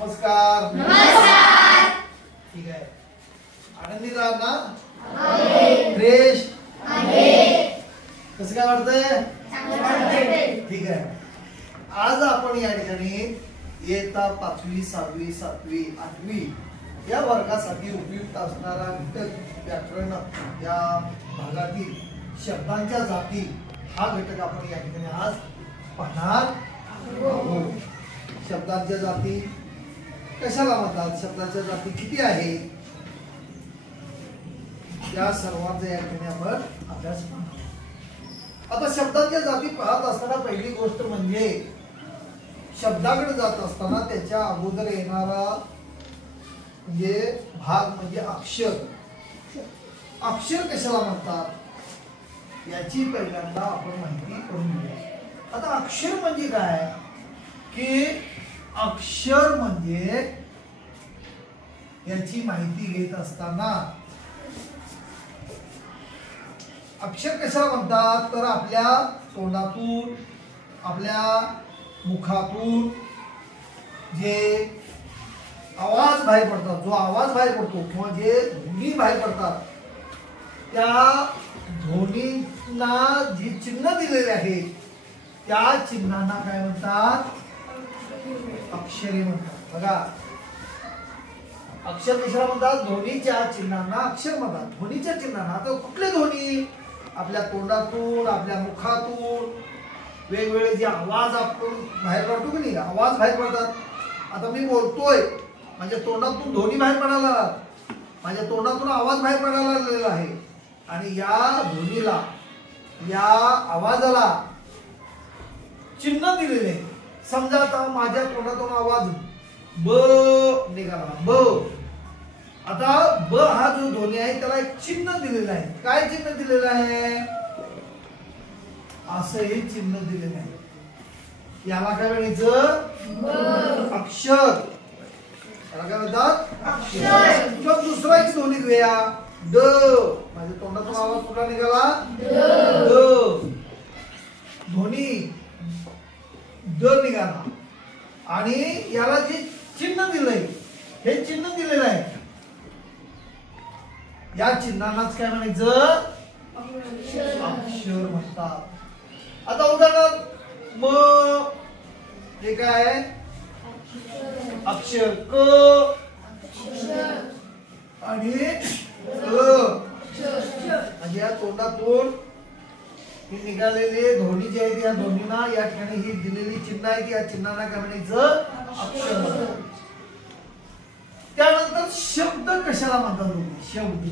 नमस्कार. नमस्कार. ठीक आहे. आनंदी राहा ना. फ्रेश कसं काय वाटतंय? ठीक आहे. आज आपण या ठिकाणी इयत्ता 5वी 6वी 7वी 8वी या वर्गासाठी उपयुक्त असणारा घटक व्याकरण या भागातील शब्दांच्या जाती हा घटक आपण या ठिकाणी आज पाहणार आहोत. शब्दांच्या जाती कशाला म्हणतात, शब्दांच्या जाती किती आहे, या सर्वांचा या ठिकाणी आपण अभ्यास करणार. आता शब्दांच्या जाती पाहत असताना पहिली गोष्ट म्हणजे शब्दाकडे जात असताना त्याच्या अगोदर येणारा म्हणजे भाग म्हणजे अक्षर. अक्षर कशाला म्हणतात याची पहिल्यांदा आपण माहिती करून घेऊया. आता अक्षर म्हणजे काय की अक्षर म्हणजे याची माहिती घेत असताना अक्षर कशाला म्हणतात तर आपल्या तोंडातून आपल्या मुखातून जे आवाज बाहेर पडतात, जो आवाज बाहेर पडतो किंवा जे ध्वनी बाहेर पडतात त्या ध्वनींना जी चिन्ह दिलेले आहेत त्या चिन्हांना काय म्हणतात, अक्षरे म्हणतात. बघा अक्षर कशाला म्हणतात, ध्वनीच्या चिन्हांना अक्षर म्हणतात. ध्वनीच्या चिन्हांना तर कुठले ध्वनी, आपल्या तोंडातून आपल्या मुखातून वेगवेगळे जे आवाज आपण बाहेर पडतो की नाही, आवाज बाहेर पडतात. आता मी बोलतोय माझ्या तोंडातून ध्वनी बाहेर पडायला, माझ्या तोंडातून आवाज बाहेर पडायला लागलेला आहे आणि या ध्वनीला या आवाजाला चिन्ह दिलेले. समजा आता माझ्या तोंडातून आवाज ब निघाला, ब. आता ब हा जो ध्वनी आहे त्याला एक चिन्ह दिलेलं आहे. काय चिन्ह दिलेलं आहे, असं हे चिन्ह दिलेलं आहे. याला काय म्हणायचं, अक्षर. याला काय म्हणतात, अक्षर. किंवा दुसरा एक ध्वनी घेऊया, ड. माझ्या तोंडातून आवाज कुठला निघाला, ड. ध्वनी द निघाला आणि याला जे चिन्ह दिलंय हे चिन्ह दिलेलं आहे, या चिन्हांनाच काय म्हणायचं, अक्षर म्हणतात. आता उदाहरणार्थ म हे काय आहे, अक्षर. क आणि म्हणजे या तोंडातून ही निघालेले ध्वनी जे आहेत या ध्वनींना या ठिकाणी ही दिलेली चिन्ह आहेत या चिन्हांना काय म्हणायचं, अक्षर म्हणतात. त्यानंतर शब्द कशाला म्हणतात, शब्द.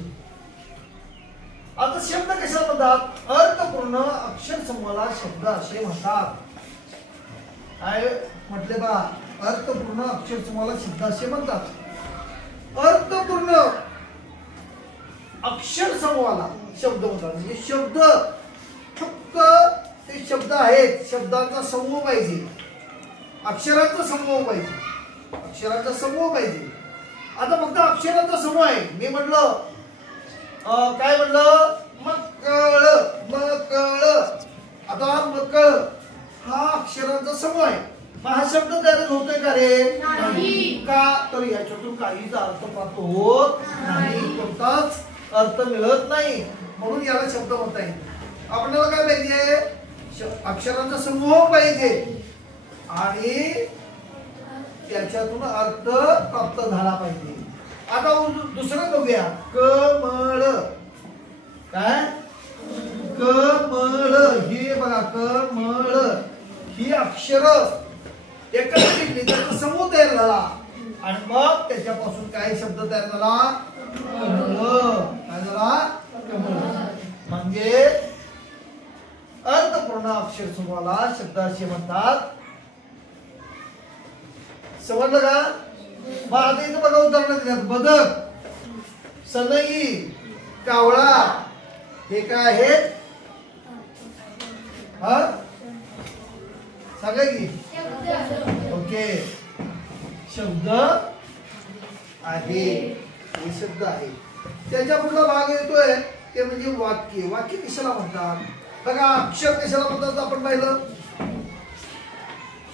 आता शब्द कशाला म्हणतात, अर्थपूर्ण अक्षर समूहाला शब्द असे म्हणतात. काय म्हटले बा, अर्थपूर्ण अक्षर समूहाला शब्द असे म्हणतात. अर्थपूर्ण अक्षर समूहाला शब्द म्हणतात. म्हणजे शब्द फक्त ते शब्द आहेत, शब्दांचा समूह पाहिजे, अक्षरांचा समूह पाहिजे, अक्षरांचा समूह पाहिजे. आता फक्त अक्षरांचा समूह आहे. मी म्हटलं काय म्हटलं, मकळ मकळ. आता मकळ हा अक्षरांचा समूह आहे. मग हा शब्द तयार होतोय का रे, नाही. का तर याच्यातून काहीच अर्थ प्राप्त होत नाही, कोणताच अर्थ मिळत नाही, म्हणून याला शब्द म्हणता येईल. आपल्याला काय पाहिजे, अक्षरांचा समूह पाहिजे आणि त्याच्यातून अर्थ प्राप्त झाला पाहिजे. आता दुसरं बघूया, कमळ. काय, कमळ. ही बघा कमळ ही अक्षर एकत्र घेतली त्याचा समूह तयार झाला आणि मग त्याच्यापासून काय शब्द तयार झाला, कमळ. काय झाला, कमळ. म्हणजे अर्थपूर्ण अक्षर समूहाला शब्द असे म्हणतात. समजलं का. मग आता इथं बघा उदाहरण दिल्यात, बदक, सनई, कावळा. हे काय आहेत, हा सांगा की. ओके, शब्द आहे, हे शब्द आहे. त्याच्या पुढला भाग येतोय ते म्हणजे वाक्य. वाक्य कशाला म्हणतात बघा, अक्षर कशाला म्हणतात आपण पाहिलं,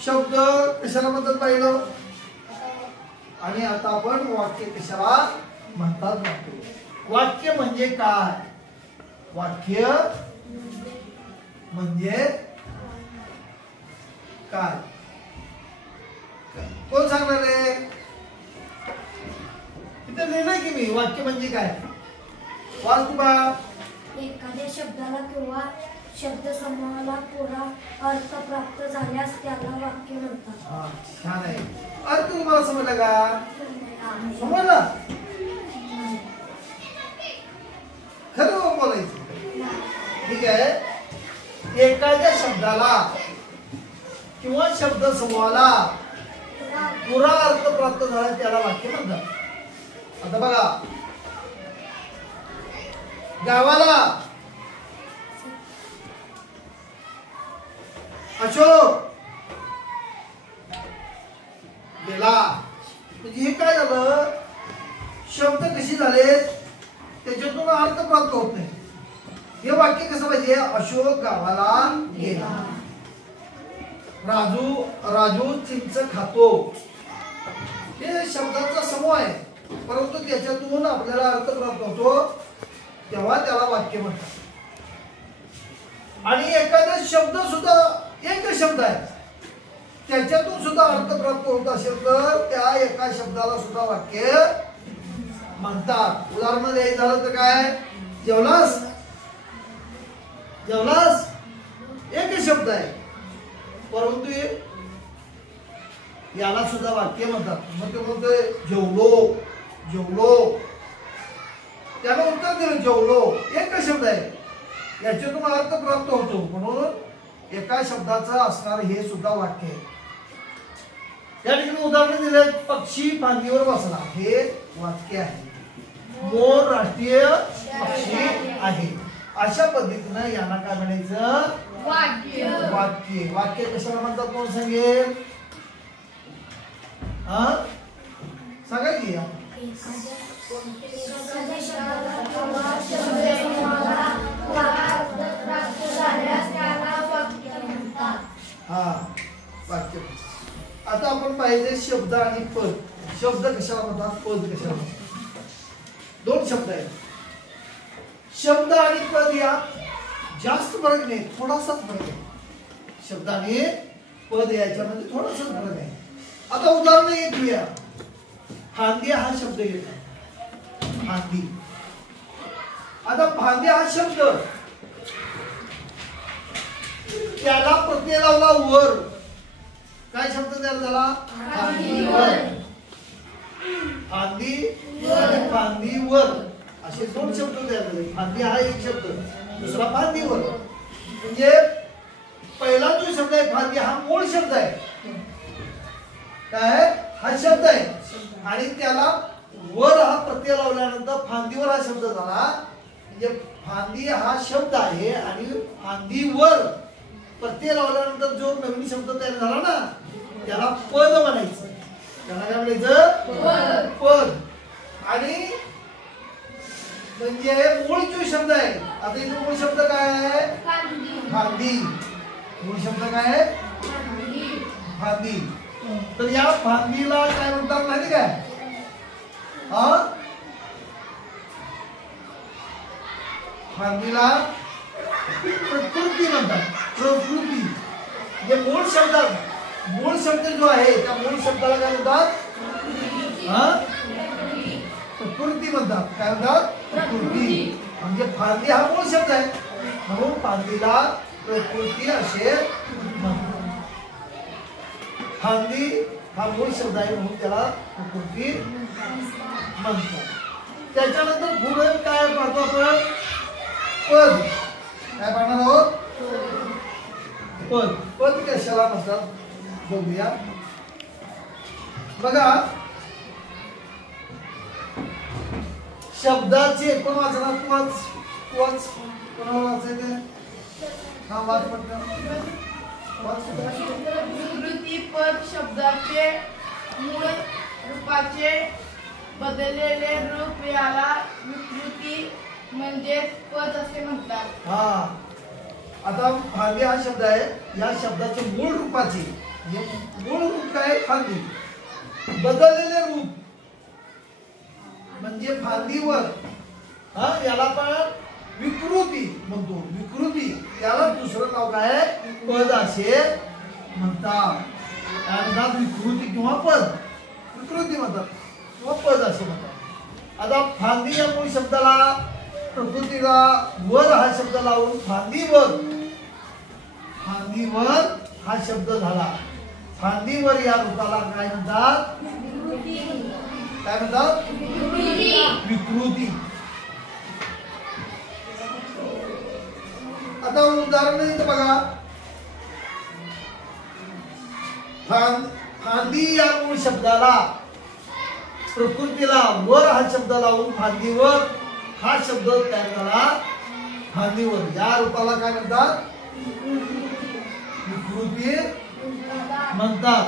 शब्द कशाला म्हणतात पाहिलं, आणि आता आपण वाक्य कशाला म्हणतात म्हणतो. वाक्य म्हणजे काय? वाक्य म्हणजे काय? कोण सांगणार आहे? इथे लिहिलंय की मी वाक्य म्हणजे काय. वाच तू बा. एखाद्या शब्दाला किंवा शब्दसमूहाला पुरा अर्थ प्राप्त झाल्यास त्याला वाक्य म्हणतात. हा, छान आहे. अर्थ तुम्हाला समजला का? समजला? खरं बोलायचं. ठीक आहे. एखाद्या शब्दाला किंवा शब्दसमूहाला पुरा अर्थ प्राप्त झाला त्याला वाक्य म्हणतात. आता बघा, गावाला अशोक गेला म्हणजे हे काय झालं? शब्द कशी झाले त्याच्यातून अर्थ प्राप्त होत नाही. हे वाक्य कसं पाहिजे? अशोक गावाला गेला. राजू चिंच खातो. हे शब्दांचा समूह आहे, परंतु त्याच्यातून आपल्याला अर्थ प्राप्त होतो तेव्हा त्याला वाक्य म्हणतात. आणि एखादा शब्द सुद्धा एक शब्द आहे, त्याच्यातून सुद्धा अर्थ प्राप्त होत असेल तर त्या एका शब्दाला सुद्धा वाक्य म्हणतात. उदाहरण द्यायचं झालं तर काय? जेवलास. जेवलास एक शब्द आहे, परंतु याला सुद्धा वाक्य म्हणतात. मग ते म्हणतोय जेवलो. जेवलो त्याला उत्तर दिलं जेवलो. एक शब्द आहे, याच्यातून अर्थ प्राप्त होतो, म्हणून एका शब्दाचं असणार हे सुद्धा वाक्य आहे. या ठिकाणी उदाहरण दिले, पक्षी फांदीवर बसला. हे वाक्य आहे. मोर राष्ट्रीय पक्षी आहे. अशा पद्धतीनं यांना काय म्हणायचं? वाक्य. वाक्य. वाक्य कशाला म्हणतात? कोण सांगेल? हा, सांगा की. हा, वाक्य. आता आपण पाहिजे शब्द आणि पद. शब्द कशाला म्हणतात? पद कशाला म्हणतात? दोन शब्द आहेत. शब्द आणि पद यात जास्त फरक नाही, थोडासाच फरक आहे. शब्द आणि पद याच्यामध्ये थोडासाच फरक आहे. आता उदाहरण एक घेऊया. फांदी हा शब्द घेतला. फांदी. आता फांदी हा शब्द, त्याला प्रत्यय लावला वर. काय शब्द तयार झाला? फांदीवर. फांदी आणि फांदीवर असे दोन शब्द तयार झाले. फांदी हा एक शब्द, दुसरा फांदीवर. म्हणजे पहिला जो शब्द आहे फांदी हा मूळ शब्द आहे. काय? हा शब्द आहे आणि त्याला वर हा प्रत्यय लावल्यानंतर फांदीवर हा शब्द झाला. म्हणजे फांदी हा शब्द आहे आणि फांदीवर प्रत्यय लावल्यानंतर जो नवीन शब्द तयार झाला ना त्याला पद म्हणायचं. त्याला काय म्हणायचं? पद. आणि म्हणजे मूळ जो शब्द आहे, आता इथे मूळ शब्द काय आहे? फांदी. मूळ शब्द काय आहे? फांदी. तर या फांदीला काय म्हणतात माहिती काय? हा, फांदीला प्रकृती म्हणतात. प्रकृती जे मूळ शब्द, मूळ शब्द जो आहे त्या मूळ शब्दाला काय म्हणतात? हा, प्रकृती म्हणतात. काय म्हणतात? प्रकृती. म्हणजे फांदी हा मूळ शब्द आहे म्हणून फांदीला प्रकृती असे म्हणतात. फांदी हा मूळ शब्द आहे म्हणून त्याला प्रकृती म्हणतात. त्याच्यानंतर पुढे काय पाहतो आपण? पद. काय पाहणार आहोत? पद. पद कशाला म्हणतात बघूया. बघा, शब्दाचे कोण वाचणार? तुच कोणाला वाचायचं? हा, वाच पटकन. विकृती पद शब्दाचे मूळ रूपाचे बदललेले रूप याला विकृती म्हणजे पद असे म्हणतात. हा, आता फांदी हा शब्द आहे, या शब्दाचे मूळ रूपाचे, मूळ रूप काय? फांदी. बदललेले रूप म्हणजे फांदीवर, याला पण विकृती म्हणतो. विकृती त्याला दुसरं नाव काय पद असे म्हणतात. त्याला विकृती किंवा पद, विकृती म्हणतात किंवा पद असे म्हणतात. आता फांदी या मूळ शब्दाला प्रकृतीला वर हा शब्द लावून फांदीवर, फांदीवर हा शब्द झाला. फांदीवर या रूपाला काय म्हणतात? काय म्हणतात? विकृती. आता उदाहरण इथं बघा. फांदी या मूळ शब्दाला प्रकृतीला वर हा शब्द लावून फांदीवर हा शब्द तयार झाला. फांदीवर या रूपाला काय म्हणतात? विकृती म्हणतात.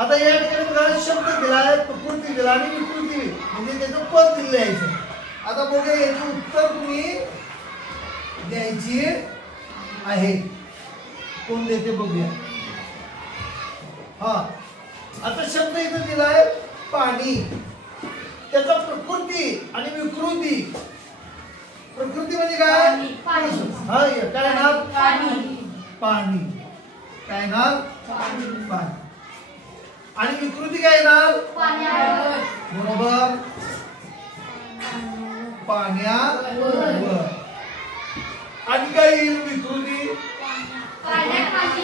आता या ठिकाणी बघा शब्द दिलाय, प्रकृती दिला आणि विकृती म्हणजे त्याचं पद दिलं आहे. आता बघा याचे उत्तर तुम्ही द्यायची आहे. कोण देते बघूया. आता शब्द इथं दिलाय पाणी, त्याचा प्रकृती आणि विकृती. प्रकृती म्हणजे काय? काय नाव? पाणी. काय नाव? पाणी. आणि विकृती काय येणार? बरोबर, पाण्यावर. आणि काय येईल विकृती? पाण्याखाली.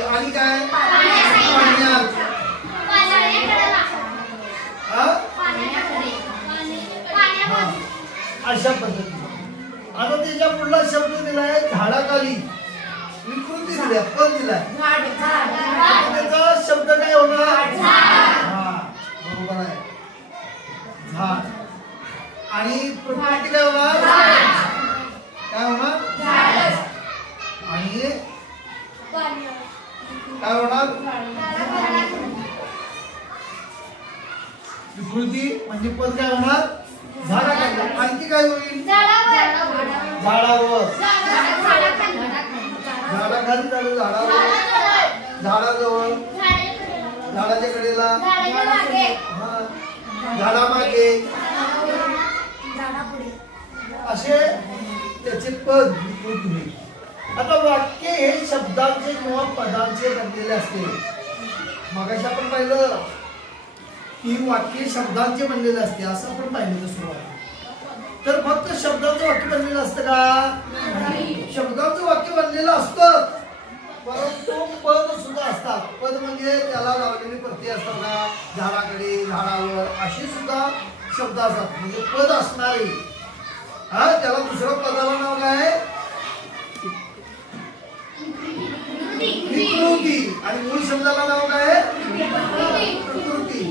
आणि काय? पाण्यात. अशा पद्धतीने. आता त्याच्या पुढला शब्द दिलाय झाडाखाली, विकृती दिल्या, पद दिलाय. त्याचा शब्द काय होणार? बरोबर आहे, झाड. आणि प्रकृती काय होणार? काय होणार? आणि काय होणार? विकृती म्हणजे पद काय होणार? झाडाखाली. आणखी काय होईल? झाडावर. झाडाखाली झालं, झाडावर, झाडाजवळ, झाडाच्या कडेला, झाडामागे, असे त्याचे पद विकृती होईल. आता वाक्य हे शब्दांचे किंवा पदांचे बनलेले असते. मगाशी आपण पाहिलं की वाक्य शब्दांचे बनलेले असते, असं आपण पाहिलं सुरुवात. तर फक्त शब्दांचं वाक्य बनलेलं असतं का? शब्दांचं वाक्य बनलेलं असतं, परंतु पद सुद्धा असतात. पद म्हणजे त्याला लावलेले प्रत्यय असतात का? झाडाकडे, झाडावर, अशी सुद्धा शब्द असतात. म्हणजे पद असणारे, त्याला दुसरं पदाला नाव काय? विकृती. आणि मूळ शब्दाला नाव काय? प्रकृती.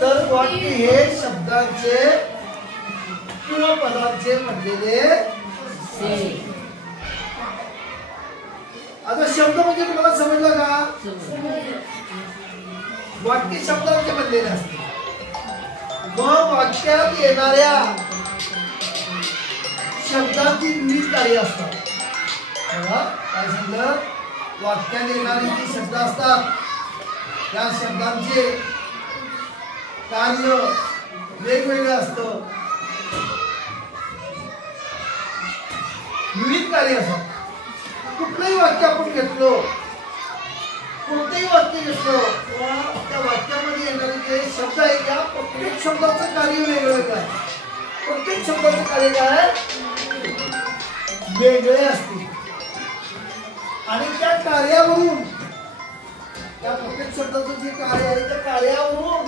तर वाक्य हे शब्दांचे किंवा पदांचे बनलेले. आता शब्द म्हणजे तुम्हाला समजलं का? वाक्य शब्दांचे बनलेले असते. मग वाक्यात येणाऱ्या शब्दांची विविध कार्य असतात. काय सांगितलं? वाक्यात येणारी जी शब्द असतात त्या शब्दांचे कार्य वेगवेगळे असतं, विविध कार्य असतात. कुठलंही वाक्य आपण घेतलो, कोणतेही वाक्य घेतलं, त्या वाक्यामध्ये येणारे जे शब्द आहेत त्या प्रत्येक शब्दाचं कार्य वेगळं आहे. प्रत्येक शब्दाचं कार्य काय? वेगळे असते. आणि त्या कार्यावरून, त्या प्रत्येक शब्दाचं जे कार्य आहे त्या कार्यावरून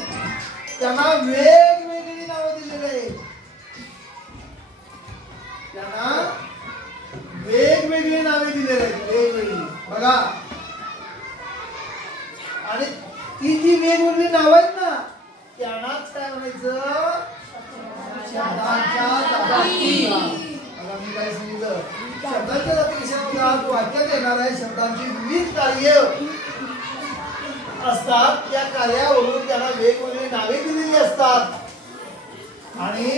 त्यांना वेगवेगळी नावं दिलेली आहेत. त्यांना वेगवेगळी नावे दिलेली आहेत, वेगवेगळी. बघा, आणि ती जी वेगवेगळी नावं आहेत ना त्यांनाच काय म्हणायचं? शब्दांच्या जाती. आता मी काय सांगितलं? शब्दांच्या जाती कशा? वाक्यात येणार आहे शब्दांची विविध कार्य असतात, त्या कार्यावरून त्याला वेगवेगळी नावे दिलेली असतात आणि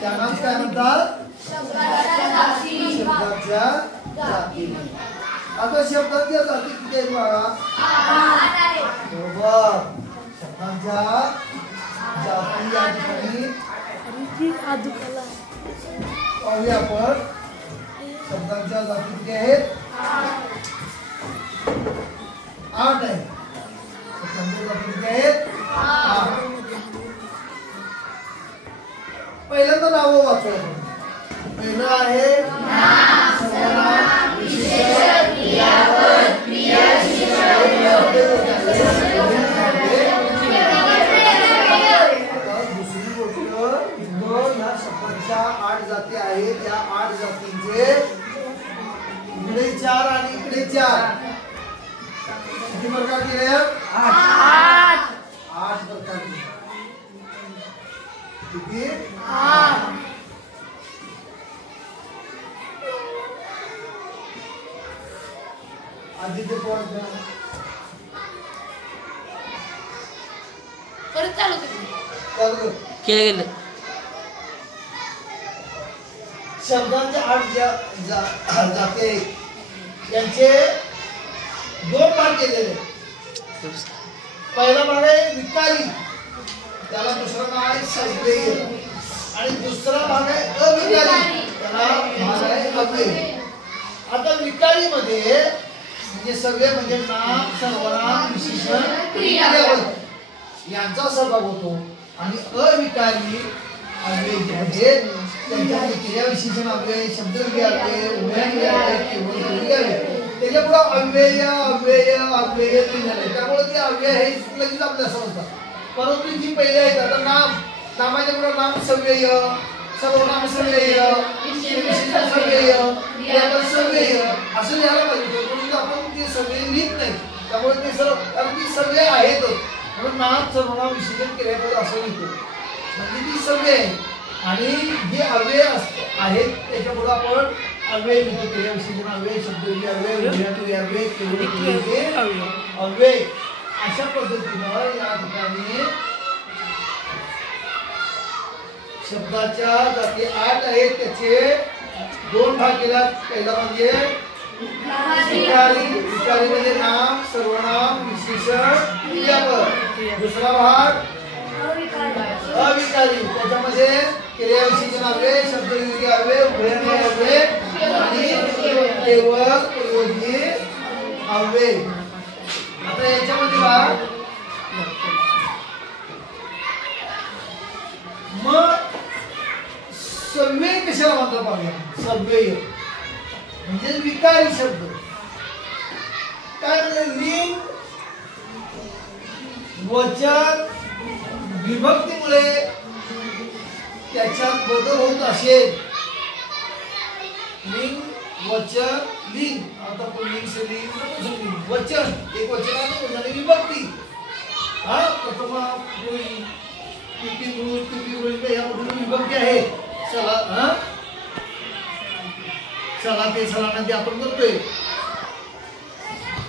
त्यांनाच काय म्हणतात? शब्दाच्या जाती. आता शब्दांच्या जाती किती आहेत बघा? बरोबर. शब्दांच्या जाती या ठिकाणी पाहूया आपण. शब्दांच्या जाती किती आहेत? 8 आहेत. शब्दांच्या जाती किती आहेत? 8. पहिल्यांदा नावं वाचूया. पहिलं आहे सर्वनाम, विशेषण, क्रियापद, क्रिया विशेषण. दुसरी गोष्ट, ह्या शब्दांच्या 8 जाती आहेत. या 8 जातींचे इकडे 4 आणि इकडे 4 किती प्रकार केले? 8 प्रकार केले. किती? 8. आधी ते परत चालू केलं. शब्दांचे 8 जाती यांचे 2 भाग केलेले. पहिला भाग आहे विकारी, त्याला दुसरा नाव आहे सव्यय, आणि दुसरा भाग आहे अविकारी, त्याला भाग आहे अव्यय. आता विकारी मध्ये म्हणजे सव्यय म्हणजे नाम, सर्वनाम, विशेषण, क्रियापद यांचा सहभाग होतो, आणि अविकारी अव्यय जे आहेत त्यांच्यामध्ये क्रिया विशेषण अव्यय, शब्दक्रिया अव्यय, उभयनिर्णय अव्यय, केवळ क्रिया अव्यय. त्याच्यापुढे अव्यय अव्यय अव्यय झाले, त्यामुळे ते अव्यय हे लगेच आपल्या समजतात. परंतु जी पहिले आहेत आता नाम, नामाच्या पुढे नाम सव्यय, सर्वनाम सव्यय, विशेषण सव्यय, क्रियापद सव्यय असं लिहायला पाहिजे. म्हणून आपण ते सव्यय लिहित नाही, त्यामुळे ते सर्व अगदी सव्यय आहेत म्हणून नाम, सर्वनाम, विशेषण, क्रियापद असं लिहितो, म्हणजे ती सव्यय आहे. आणि जे अव्यय आहेत त्याच्या पुढे आपण अव्यय लिहितो. क्रिया विशेषण अव्यय, शब्दक्रिया अव्यय, उभयक्रिया अव्यय, केवळ क्रिया अव्यय. अशा पद्धतीनं या ठिकाणी शब्दाच्या जाती 8 आहेत. त्याचे 2 भाग केल्यात. पहिला म्हणजे विकारी, विकारी म्हणजे नाम, सर्वनाम, विशेषण, क्रियापद. दुसरा भाग अविकारी, त्याच्यामध्ये क्रिया विशेषण अव्यय, शब्दक्रिया अव्यय, उभयनिर्णय अव्यय आणि केवळ प्रयोगी अव्यय. आता याच्यामध्ये मग सव्यय कशाला म्हणतात पाहूया. सव्यय म्हणजे विकारी शब्द. काय म्हणजे लिंग, वचन, विभक्तीमुळे त्याच्यात बदल होत असेल. लिंग, वचन, लिंग, आता पुल्लिंग, स्त्रीलिंग, वचन, एक वचनाने आणि विभक्ती. हा प्रथम या विभक्ती आहे. चला ते सलाना आपण करतोय,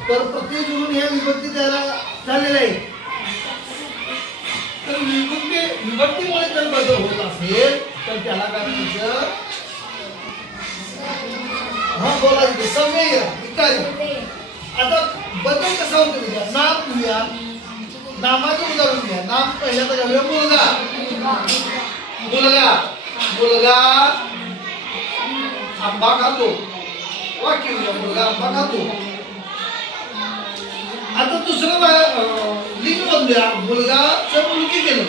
तर प्रत्येक जोडून ह्या विभक्ती त्याला झालेल्या आहे. तर विभक्तीमुळे जर बदल होत असेल तर त्याला काय म्हणायचं? हा बोला इथे सव्यय, विकारी. आता बदल कसा होतो? नाम घेऊया, नामाचं उदाहरण घ्या. नाम पहिल्यांदा घ्यावे मुलगा. मुलगा, मुलगा आंबा खातो. वाक्य मुलगा आंबा खातो. आता दुसरं लिंग बदलूया. मुलगाचं मुलगी केलं,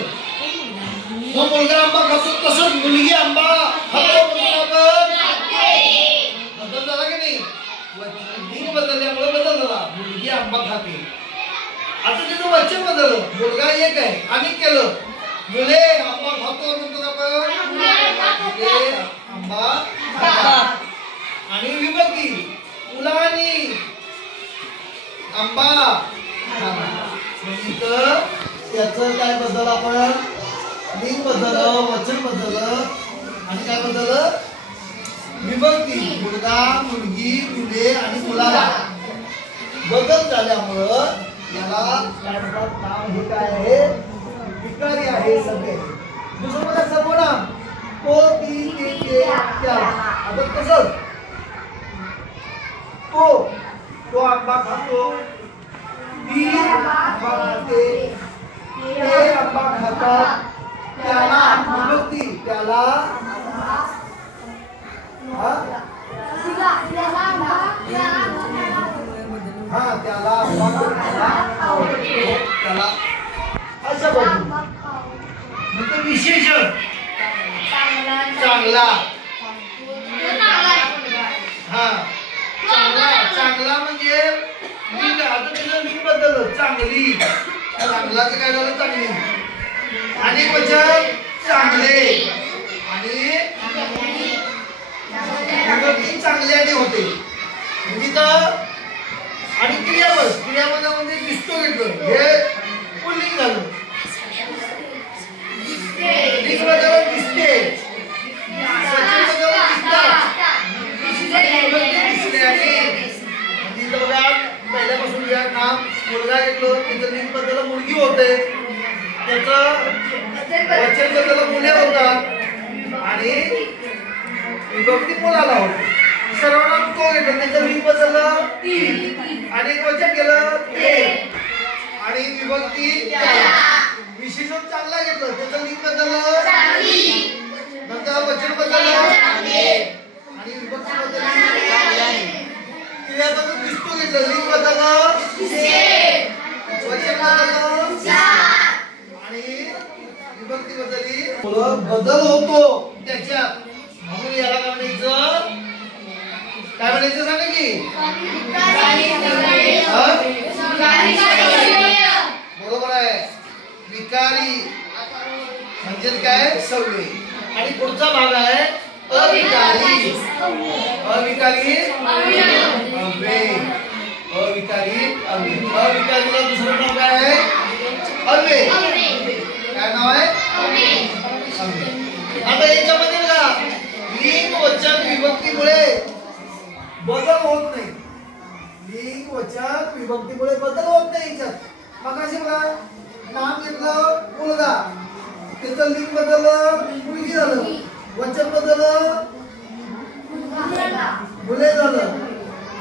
मग मुलगा आंबा खातो, तसंच मुलगी आंबा खातो. बदल झाला की नाही? लिंग बदलल्यामुळे बदल झाला. मुलगी आंबा खाते. आता तिथं वचन बदललं. मुलगा एक आहे आणि केलं मुले आंबा खातो म्हणतो आपण. मुले आंबा खातात. आणि विभक्ती मुलांनी आंबा खातात. इथं त्याचं काय बदल आपण लिंग बदललं, वचन बदललं आणि काय बदललं? विभक्ती. मुलगा, मुलगी, मुले आणि मुलाला बदल झाल्यामुळं याला काय म्हणतात? नाम हे काय आहे? विकारी आहे. सगळे दुसरं म्हणजे सर्वनाम. तो, ती, ते, त्या. आता तसंच तो तो आंबा खातो, ती आंबा खाते, ते आंबा खातात, त्याला विभक्ती, त्याला हा त्याला त्याला अशा बघू म्हणजे विशेषण चांगला हा चांगला म्हणजे लिंग. आता तिला लिंग बदललं चांगली, चांगलाचं काय झालं चांगली. आणि वचन चांगले आणि विभक्ती चांगल्याने होते म्हणजे तर. आणि क्रियापद म्हणजे दिसतो घेतलं हे पुल्लिंग झालं. लिंग बदललं दिसते, वचन बदललं दिसतात, पहिल्यापासून या नाम मुलगा घेतलं त्याचं लिंग बदल मुलगी होते, त्याचं वचन बदल मुले होतात आणि विभक्ती मुलाला होते. सर्वनाम तो घेतलं त्याचं लिंग बदललं ती आणि वचन केलं ते आणि विभक्ती विशेषण चांगला घेतलं त्याचं लिंग बदललं नंतर वचन बदललं आणि विभक्ती बदलली. क्रियापद दिसतो घेतलं लिंग बदललं वचन बदललं आणि विभक्ती बदलली. बदल होतो त्याच्यात म्हणून याला काय म्हणायचं सांगा की बरोबर आहे. विकारी म्हणजे काय सवय. आणि पुढचा भाग आहे अविकारी. अविकारी अव्यय. अविकारी अव्यय. अविकारीला दुसरं नाव काय आहे अव्यय. काय नाव आहे अव्यय. आता याच्यामध्ये बघा लिंग वचन विभक्तीमुळे बदल होत नाही. लिंग वचन विभक्तीमुळे बदल होत नाही याच्यात. मगाशी बघा नाम घेतलं मुलगा त्याचं लिंग बदललं मुलगी झालं, वचन बदललं मुले झालं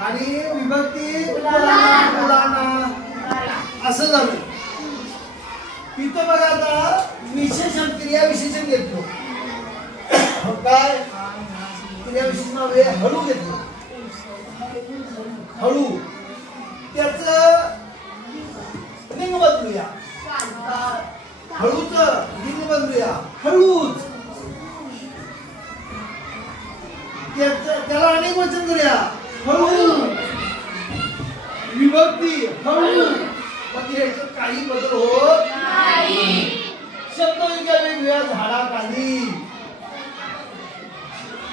आणि विभक्ती मुलांना असं झालं. तिथं बघा आता विशेषण क्रिया विशेषण घेतलं काय क्रिया विशेषण हळू घेतलं. हळू त्याच लिंग बदलूया, हळूच लिंग बदलूया, हळूच. त्याला अनेक वचन करूया हळू, विभक्ती हळू. मग याच्यात काही बदल होत नाही. शब्द वेगवेगळ्या झाडाखाली,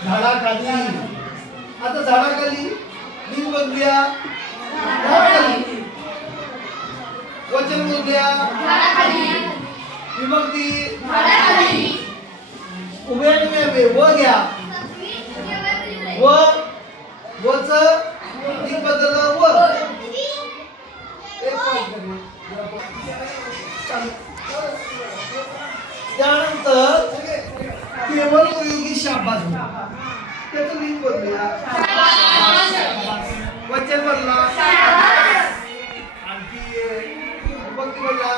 झाडाखाली. आता झाडाखाली लिंग बदलूया झाडाखाली, वचन बदलूया विभक्ती उभ्या व घ्या व वच लिंग बदललं व. त्यानंतर केवळ उपयोगी शाबास त्याचं लिंग बदलूया वचन बदला आणखी विभक्ती बदला.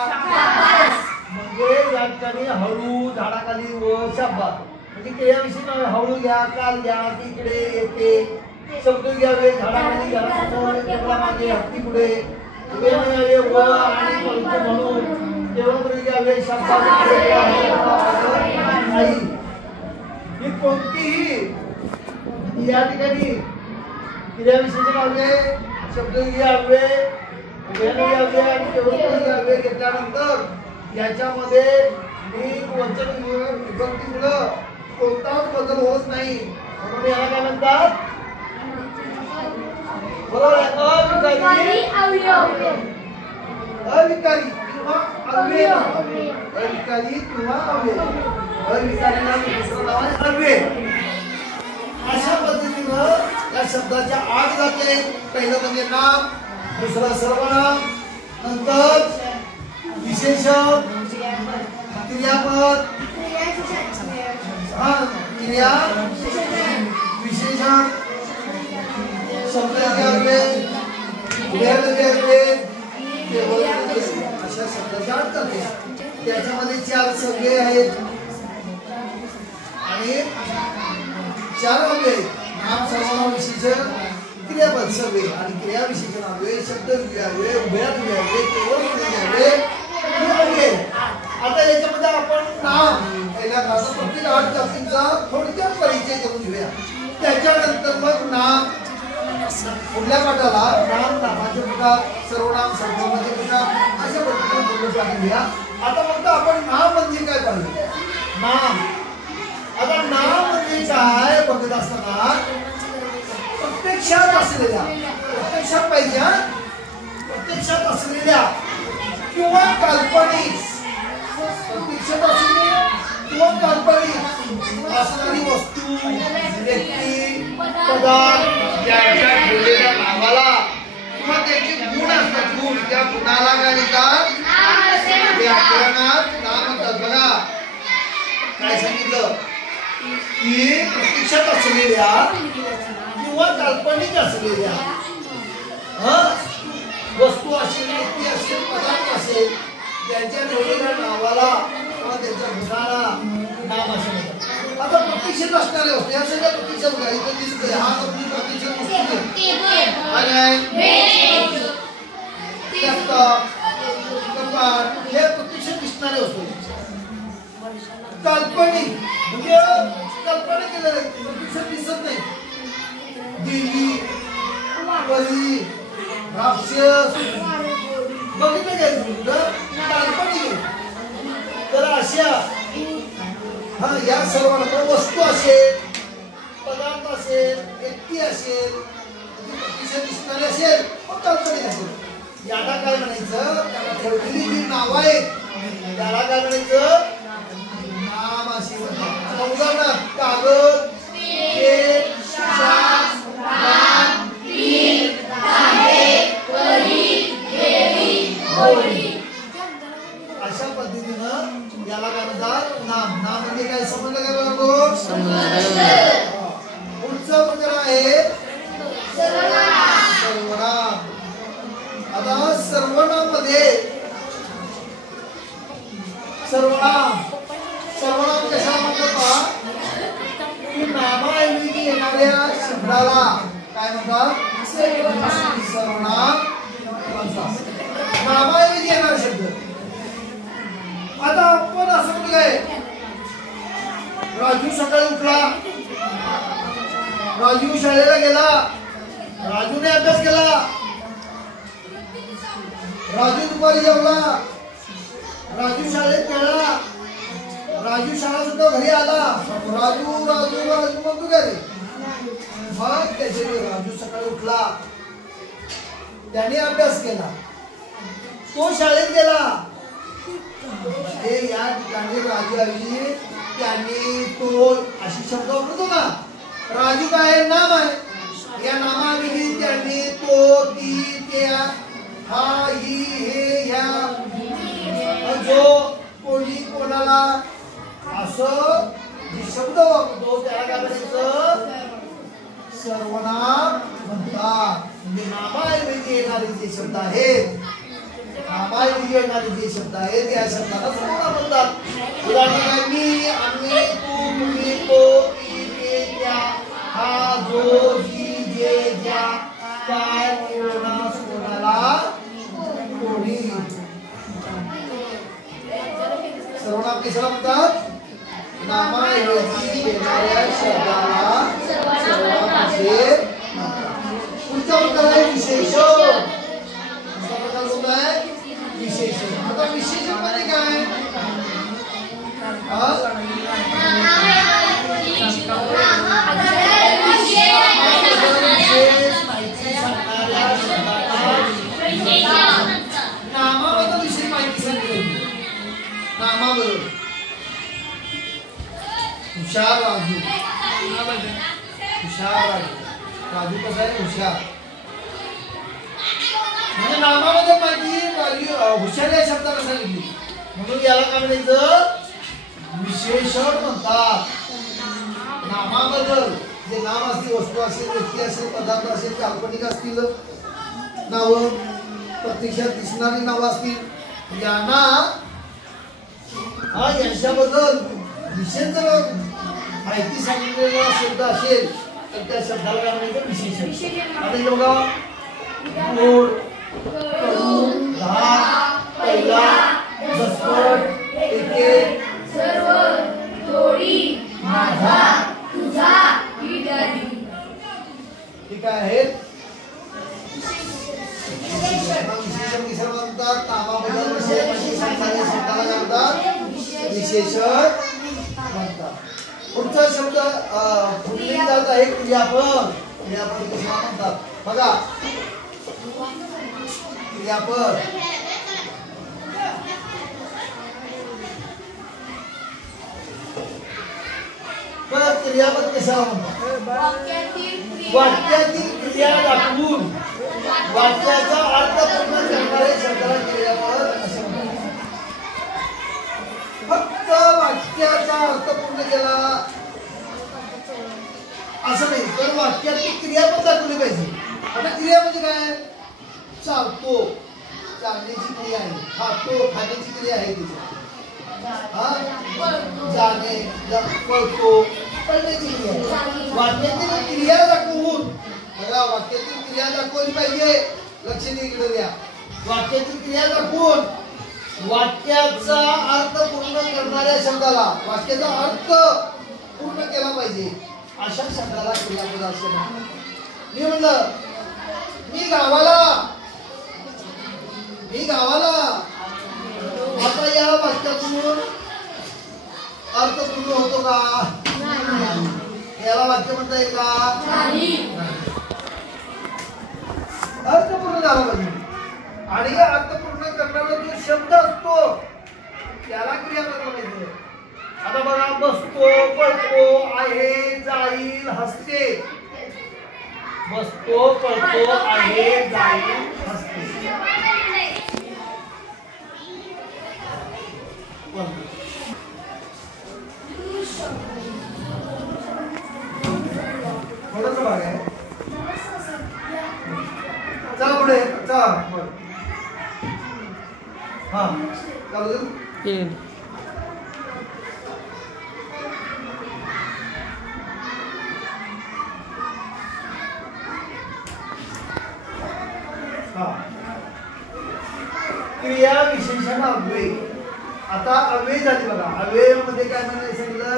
म्हणजे या ठिकाणी हळू झाडाखाली व शाबास म्हणजे क्रियाविषयी नाव हळू घ्या, काल घ्या, तिकडे येते. शब्द घ्यावे झाडाखाली, घरासमोर, टेबला मागे, हत्ती पुढे, उभे घ्यावे व आणि पंख म्हणून, केवळ घ्यावे शाबास आई. ही कोणतीही या ठिकाणी क्रियाविशेषण घ्यावे, शब्द घ्यावे, उभे घ्यावे आणि केवळ घ्यावे घेतल्यानंतर याच्यामध्ये लिंग वचन विभक्तीमुळे कोणताच बदल होत नाही. म्हणून याला काय म्हणतात बरोबर आहे अविकारी अविकारी किंवा अव्यय. अविकारी किंवा अव्यय. अविकारीला दुसरं नाव आहे अव्यय. अशा पद्धतीनं या शब्दाच्या आत जाते. पहिलं म्हणजे नाम, दुसरं सर्वनाम, नंतर विशेषण, क्रियापद, क्रिया विशेषण, शब्द अशा शब्दाचे अर्थ आहेत. त्याच्यामध्ये 4 सगळे आहेत आणि 4 अव्यय आहेत. नाम सर्वनाम विशेषण क्रियापद सगळे आणि क्रिया विशेषण अव्यय शब्द अव्यय उभयात अव्यय केवळ अव्यय. आता याच्यामध्ये आपण नाम पहिल्या प्रत्येक 8 जातींचा थोडक्यात परिचय करून घेऊया. त्याच्यानंतर मग नाम पुढल्या पाठाला नाम नामाचे प्रकार सर्वनाम सर्वनामाचे प्रकार अशा पद्धतीने बोललं पाहिजे. आता फक्त आपण नाम म्हणजे काय पाहिजे. नाम आता नाम म्हणजे काय बघत असताना प्रत्यक्षात असलेल्या प्रत्यक्षात पाहिजे प्रत्यक्षात असलेल्या किंवा काल्पनिक प्रत्यक्षात असलेली किंवा काल्पनिक असणारी वस्तू व्यक्ती पदार्थ ज्याच्या ठेवलेल्या नावाला किंवा त्याचे गुण असतात गुण त्या गुणाला काय म्हणतात व्याकरणात नाम म्हणतात. बघा काय सांगितलं की प्रत्यक्षात असलेल्या किंवा काल्पनिक असलेल्या वस्तू असेल व्यक्ती असेल पदार्थ असेल त्यांच्या ठेवलेल्या नावाला किंवा त्यांच्या गुणाला नाम असे म्हणतात. आता प्रत्यक्षात असणाऱ्या वस्तू या सगळ्या प्रत्यक्षात बघा इथे दिसतंय हा आपली प्रत्यक्षात वस्तू हे प्रत्यक्षात दिसणाऱ्या वस्तू. काल्पनिक म्हणजे कल्पना केलेलं प्रत्यक्षात दिसत नाही. देवी परी राक्षस बघितलं काय काल्पनिक. तर अशा या सर्वांना वस्तू असेल पदार्थ असेल व्यक्ती असेल प्रत्यक्षात दिसणारे असेल मग काल्पनिक असेल. याला काय म्हणायचं त्याला ठेवलेली जी नाव आहे त्याला काय म्हणायचं नाम असे म्हणतात. उदाहरणार्थ कागद अशा पद्धतीनं याला काय म्हणतात नाम. नाम म्हणजे काय समजलं काय बघा. पुढचं प्रकार आहे सर्वनाम. आता सर्वनाम मध्ये सर्वनाम कशा म्हणतात की नामाऐवजी येणाऱ्या शब्दाला काय म्हणतात सर्वनाम म्हणतात. नामाऐवजी येणारा शब्द. आता आपण असं म्हटलंय राजू सकाळी उठला राजू शाळेला गेला राजूने अभ्यास केला राजू दुपारी जेवला राजू शाळेत गेला राजू शाळा सुद्धा घरी आला राजू राजू राजू मग तू घरी. मग त्याचे राजू सकाळी उठला त्याने अभ्यास केला तो शाळेत गेला. या ठिकाणी राजू ऐवजी त्यांनी तो अशी शब्द वापरतो ना. राजू काय नाम आहे या नामाऐवजी त्यांनी तो ती त्या हा ही हे ह्या जो कोणी कोणाला असं जे शब्द वापरतो त्याला काय म्हणायचं सर्वनाम म्हणतात. म्हणजे नामाऐवजी येणारे जे शब्द आहेत नामाऐवजी येणारे जे शब्द आहेत या शब्दाला सर्वनाम म्हणतात. उदाहरणार्थ मी आम्ही तू तुम्ही तो ती ते त्या हा जो जी जे ज्या काय कोणास कोणाला कोणी. सर्वनाम कशाला म्हणतात नामाऐवजी येणाऱ्या शब्दाला सर्वनाम असे म्हणतात. पुढचा प्रकार आहे विशेषण. प्रकार कोणता आहे विशेषण. आता विशेषण म्हणजे काय नामाबद्दल विषयी माहिती सांगितली. नामाबद्दल हुशार राजू हुशार राजू कसा आहे हुशार म्हणजे नामाबद्दल माहिती राजू हुशार या शब्दाला सांगितली म्हणून याला काय म्हणायचं विशेषण म्हणतात. नामाबद्दल जे नाम असतील वस्तू असेल व्यक्ती असेल पदार्थ असेल काल्पनिक असतील नावं प्रत्यक्षात दिसणारी नावं असतील यांना यांच्याबद्दल विशेष जर माहिती सांगितलेला शब्द असेल तर त्या शब्दाला काय म्हणायचं विशेषण. आता हे बघा गोड, कडू, घात, पहिला, झटपट, एके, सर्व, थोडी, माझा, तुझा इत्यादी. ठीक आहे. विशेषण किसर म्हणतात नामाबद्दल विषय माहिती सांगणाऱ्या शब्दाला काय म्हणतात विशेषण म्हणतात. पुढचा शब्द पुढील जात आहे क्रियापद. क्रियापद कशाला म्हणतात बघा. क्रियापद क्रियापद कशाला म्हणतात वाक्यातील क्रिया दाखवून वाक्याचा अर्थ पूर्ण करणारे शब्दाला क्रियापद असे म्हणतात. फक्त वाक्याचा अर्थ पूर्ण केला असं नाही तर वाक्यातील क्रियापद दाखवली पाहिजे. आता क्रिया म्हणजे काय चालतो चालण्याची क्रिया आहे. खातो खाण्याची क्रिया आहे तिथे. जाणे पळतो पळण्याची क्रिया आहे. वाक्यातील क्रिया दाखवून बघा वाक्यातील क्रिया दाखवली पाहिजे. लक्ष इकडे द्या. वाक्यातील क्रिया दाखवून वाक्याचा अर्थ पूर्ण करणाऱ्या शब्दाला वाक्याचा अर्थ पूर्ण केला पाहिजे अशा शब्दाला क्रियापद असे म्हणतात. मी म्हणलं मी गावाला आता या वाक्यातून अर्थ पूर्ण होतो का याला वाक्य म्हणता येईल का अर्थ पूर्ण झाला पाहिजे. आणि या अर्थ पूर्ण करणारा जो शब्द असतो त्याला क्रियापद म्हणायचं. आता बघा बसतो पळतो आहे जाईल हसते. बसतो पळतो आहे जाईल हसते. थोडंच भाग आहे. चला पुढे चला. हा चालू क्रिया विशेषण अव्यय. आता अव्यय झाली बघा. अव्यय मध्ये काय म्हणायचं सांगितलं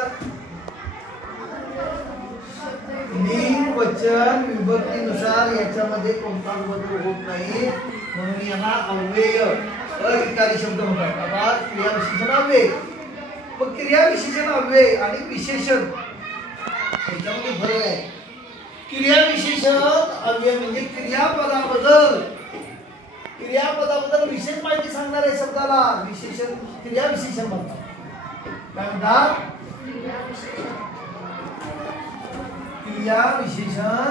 लिंग वचन विभक्तीनुसार याच्यामध्ये कोणताच बदल होत नाही म्हणून यांना अव्यय अविकारी शब्द म्हणतात. आता क्रिया विशेषण अव्यय. मग क्रिया विशेषण अव्यय आणि विशेषण याच्यामध्ये फरक आहे. क्रिया विशेषण अव्यय म्हणजे क्रियापदाबद्दल विशेष माहिती सांगणाऱ्या शब्दाला विशेषण क्रिया विशेषण म्हणतात. काय म्हणतात क्रिया विशेषण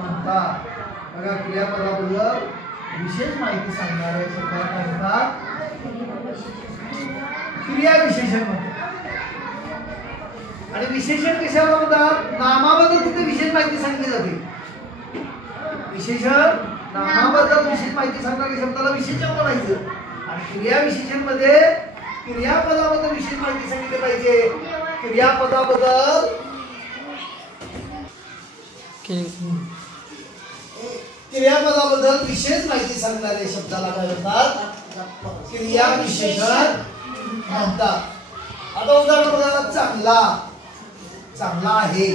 म्हणतात. बघा क्रियापदाबद्दल विशेष माहिती सांगणाऱ्या शब्दाला काय म्हणतात क्रिया विशेषण म्हणतात. आणि विशेषण कशाला म्हणतात नामाबद्दल तिथे विशेष माहिती सांगितली जाते. विशेषण नामाबद्दल विशेष माहिती सांगणाऱ्या शब्दाला विशेषण म्हणायचं. आणि क्रिया विशेषण मध्ये क्रियापदाबद्दल विशेष माहिती सांगितली पाहिजे. क्रियापदाबद्दल क्रियापदाबद्दल विशेष माहिती सांगणाऱ्या शब्दाला काय म्हणतात क्रिया विशेषण म्हणतात. आता उदाहरण बघा चांगला आहे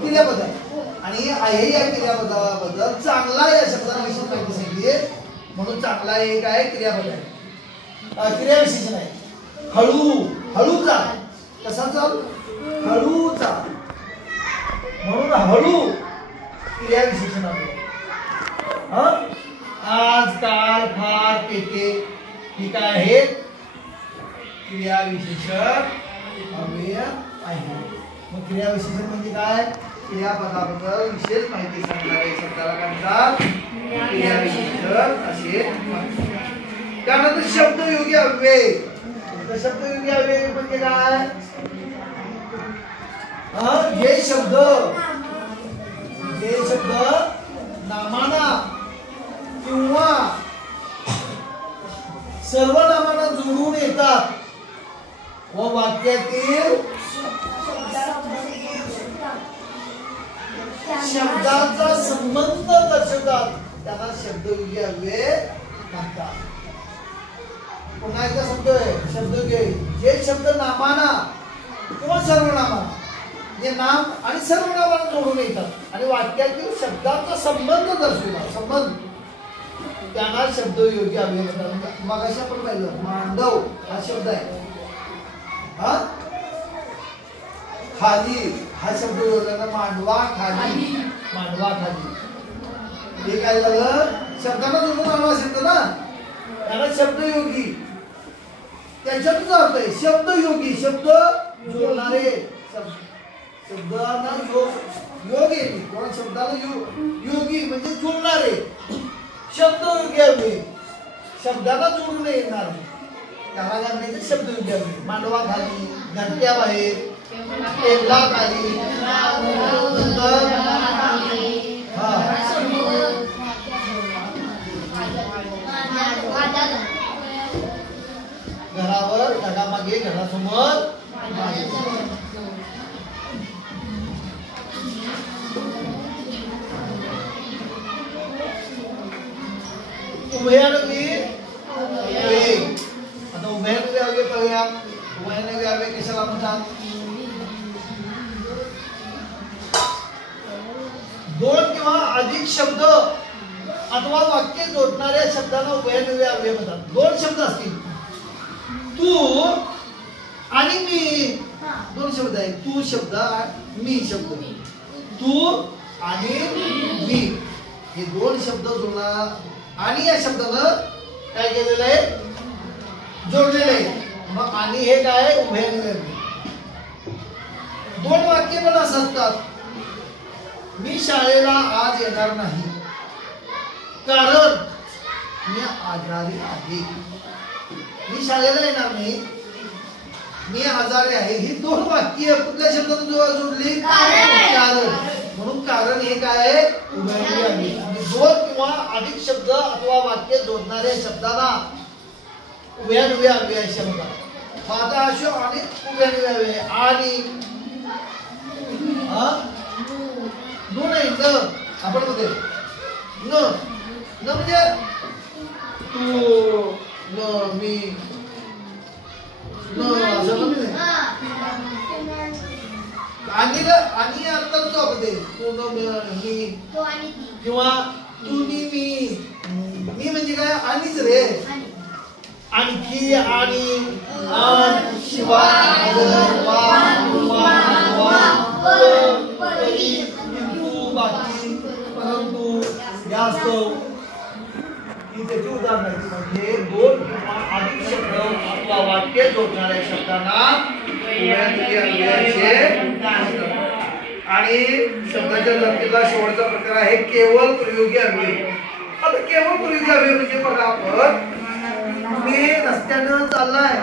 क्रियापद आहे आणि आहे या क्रियापदाबद्दल चांगला या शब्दाला विशेष माहिती सांगितली म्हणून चांगला एक आहे क्रियापद आहे क्रिया विशेषण आहे. हळूचा कसा चाल हळूचा म्हणून हळू क्रिया विशेषण आहे. आज काल फार तेथे ही काय आहे क्रिया विशेषण अव्यय आहे. मग क्रिया विशेषण म्हणजे काय क्रियापदाबद्दल विशेष माहिती सांगणारे शब्दाला काय म्हणतात क्रिया विशेषण असे म्हणतात. त्यानंतर शब्दयोगी अव्यय. शब्दयोगी अव्यय म्हणजे काय जे शब्द नामानं सर्वनामांना जोडून येतात व वाक्यातील शब्दांचा संबंध दर्शवतात त्यांना शब्दयोगी अव्यय म्हणतात. पुन्हा एकदा शब्द आहे शब्दयोगी. जे शब्द नामाना किंवा सर्वनामाना जे नाम आणि सर्वनामांना जोडून येतात आणि वाक्यातील शब्दांचा संबंध दर्शवतात संबंध त्यांना शब्दयोगी अव्यय म्हणतात. मगाशी आपण पाहिलं मांडव हा शब्द आहे. हा खाली हा शब्द जोडला मांडवा खाली मांडवा खाली. हे काय झालं शब्दांना जोडून आला शब्द ना त्याला शब्दयोगी. त्याच्यातच अर्थ आहे शब्दयोगी शब्द जोडणारे शब्दांना योग येते कोणा शब्दाला योगी म्हणजे जोडणारे शब्दयोगी अव्यय सुद्धा जोडून येणार त्याला घालण्याचे शब्द विचारले मांडवा खाली घंट्या बाहेर टेबला खाली घरावर ढगामागे घरासमोर उभयानवी आता उभयानवी अव्यय पाहूया. उभयानवी अव्यय कशाला म्हणतात? दोन किंवा अधिक शब्द अथवा वाक्य जोडणाऱ्या शब्दांना उभयानवी अव्यय म्हणतात. दोन शब्द असतील तू आणि मी दोन शब्द आहेत. तू शब्द मी शब्द तू आणि मी हे दोन शब्द जोडणार आणि या शब्दानं काय केलेलं आहे जोडलेलं आहे. मग आणि हे काय उभयान्वयी. दोन वाक्य पण असतात. मी शाळेला आज येणार नाही कारण मी आजारी आहे. मी शाळेला येणार नाही मी आजारी आहे. ही दोन वाक्य कुठल्या शब्दातून जोडली कारण. म्हणून कारण हे काय आहे उभयान्वयी आहे. दोन किंवा अधिक शब्द अथवा वाक्य जोडणाऱ्या शब्दाला उभयान्वयी अव्यय असे म्हणतात. आता असे अनेक उभयान्वयी अव्यय आणि न नाही न आपण मध्ये न न म्हणजे तू न मी न असं म्हणजे आणि आता तो मध्ये तू न मी किंवा तू मी म्हणजे काय आणिच रे आणखी आणि शिवाय बाकी परंतु यास्तव ही त्याची उदाहरण म्हणजे दोन किंवा अधिक शब्द अथवा वाक्य जोडणाऱ्या शब्दांना उभयान्वयी अव्यय म्हणतात. आणि शब्दाच्या लब्धीला शेवटचा प्रकार आहे केवळ प्रयोगी अव्यय. आता केवळ प्रयोगी अव्यय म्हणजे बघा आपण मी रस्त्यानं चाललाय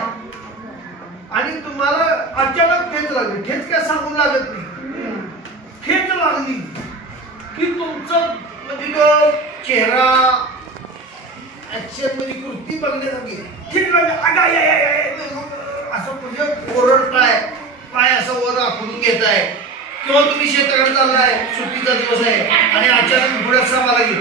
आणि तुम्हाला अचानक ठेच लागली. ठेच काय सांगून लागत नाही. ठेच लागली की तुमचं म्हणजे तो चेहरा ऍक्शन मध्ये कृती बघण्यासाठी ठेच लागली असं म्हणजे ओरडताय पाय असं वर आखून घेताय किंवा तुम्ही शेताकडे चाललाय सुट्टीचा दिवस आहे आणि अचानक घोड्यात सामा लागली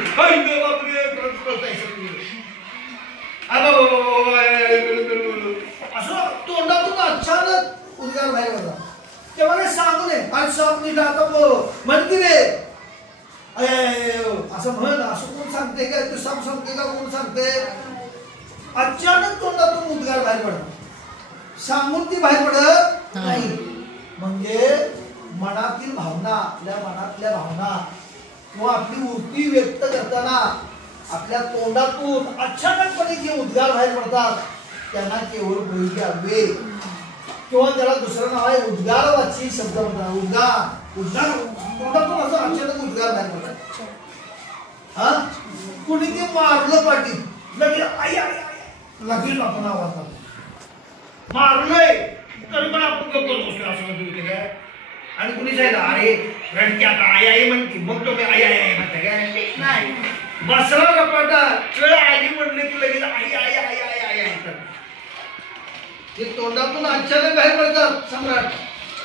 असं तोंडातून अचानक उद्गार बाहेर पडला. तेव्हा सांगू नये आज साप निघला आता म्हणते रे असं म्हण. असं कोण सांगते का तू साप सांगते का कोण सांगते? अचानक तोंडातून उद्गार बाहेर पडला सांगून ती बाहेर पडत नाही. म्हणजे मनातील भावना आपल्या मनातल्या भावना किंवा आपली वृत्ती व्यक्त करताना आपल्या तोंडातून अचानकपणे जे उद्गार बाहेर पडतात त्यांना केवळ प्रयोगी अव्यय किंवा त्याला दुसरं नाव आहे उद्गारवाची शब्द म्हणतात. उद्गार तोंडातून असं अचानक उद्गार बाहेर पडतात. हा कुणी ते मारलं पाठी लगेच आई आई लगेच आपण आवाज मारलोय तरी पण आपण गप्प असं. आणि कुणी सांगितलं अरे रडकी आता आई आई म्हणते मग तुम्ही आई आई आई म्हणता काय नाही बसला रपाटा वेळ आई म्हणले की लगेच आई आई आई आई आई ते तोंडातून अचानक बाहेर पडतात सम्राट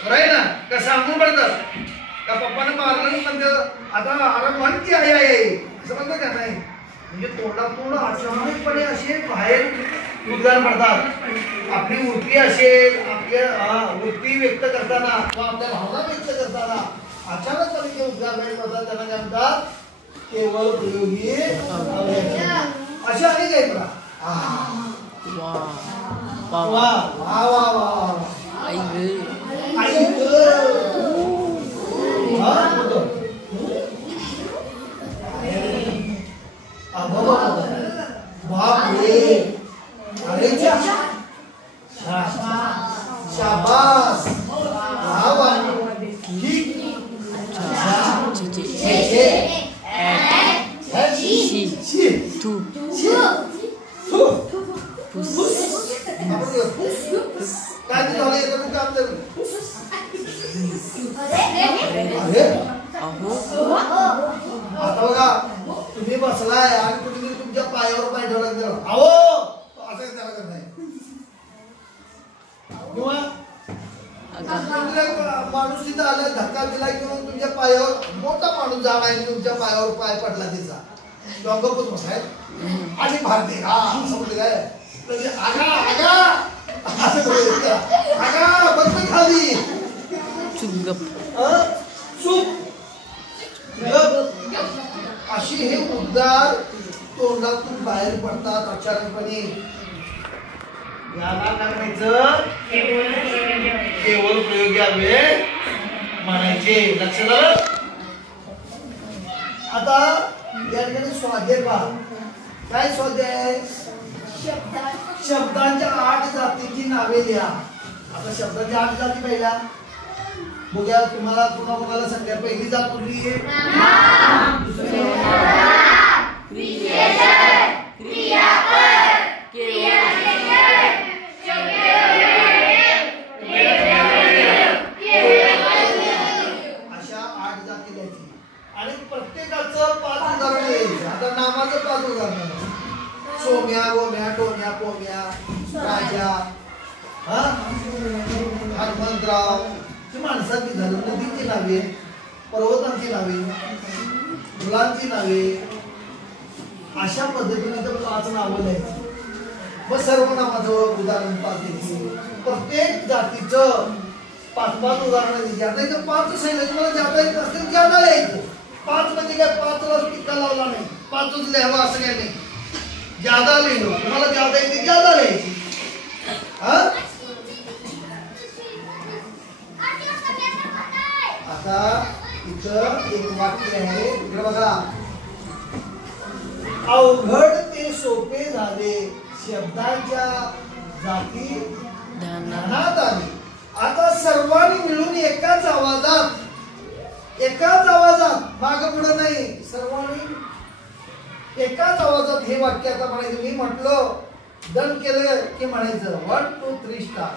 बरं ना का सांगून पडतात का पप्पाने मारलं म्हणतात आता अरे म्हणती आहे असं म्हणतात का नाही म्हणजे तोंडातून अचानकपणे असे बाहेर उद्गार पडतात आपली वृत्ती असेल आपल्या वृत्ती व्यक्त करताना किंवा आपल्या भावना व्यक्त करताना अचानकपणे जे उद्गार बाहेर पडतात त्यांना काय म्हणतात केवळ प्रयोगी अशा अनेक आहेत बघा वा वा वा वा वा आई बापरे अरे शाबास वा ठीक काय झालं येतं काम करू आता बघा तुम्ही बसलाय आणि कुठेतरी तुमच्या पायावर पाय ठेवला गेला अहो असं त्याला करत नाही किंवा माणूस तिथं आला धक्का दिला किंवा तुमच्या पायावर मोठा माणूस जाणार आहे तुमच्या पायावर पाय पडला तिचा डोंगरपूर बसाय आणि भारते हा समजलं काय आगा आगा आगा बस खाली अशी हे उद्गार तोंडातून बाहेर पडतात अचानकपणे याला काय म्हणायचं केवळ प्रयोगी वेळ म्हणायचे लक्ष झालं आता या ठिकाणी स्वाध्याय पहा काय स्वाध्याय शब्दांच्या 8 जातीची नावे लिहा आता शब्दांच्या 8 जाती पहिल्या बघूया तुम्हाला कोणाला सांगा पहिली जात कुठली अशा 8 जाती द्यायची आणि प्रत्येकाचं 5 उदाहरण द्यायचं आता नामाचं 5 उदाहरण सोम्या गोम्या टोम्या पोम्या राजा हनुमंतराव ही माणसांची झाली नदीची नावे पर्वतांची नावे फुलांची नावे अशा पद्धतीने तर 5 नावं द्यायची मग सर्वनामाचं उदाहरण 5 द्यायची प्रत्येक जातीचं 5-5 उदाहरण द्यायची आता इथं 5 सांगितलं तुम्हाला ज्यादा येत असतील ज्यादा लिहायचं 5 म्हणजे काय 5ला टिक्का लावला नाही 5च लिहावं असं काय नाही ज्यादा लिहिलो तुम्हाला ज्यादा येते ज्यादा लिहायची आता इथं एक वाक्य आहे इकडे बघा अवघड ते सोपे झाले शब्दांच्या जाती ध्यानात आली आता सर्वांनी मिळून एकाच आवाजात माग पुढे नाही सर्वांनी एकाच आवाजात हे वाक्य आता म्हणायचं मी म्हटलं डन केलं की म्हणायचं 1 2 3 स्टार्ट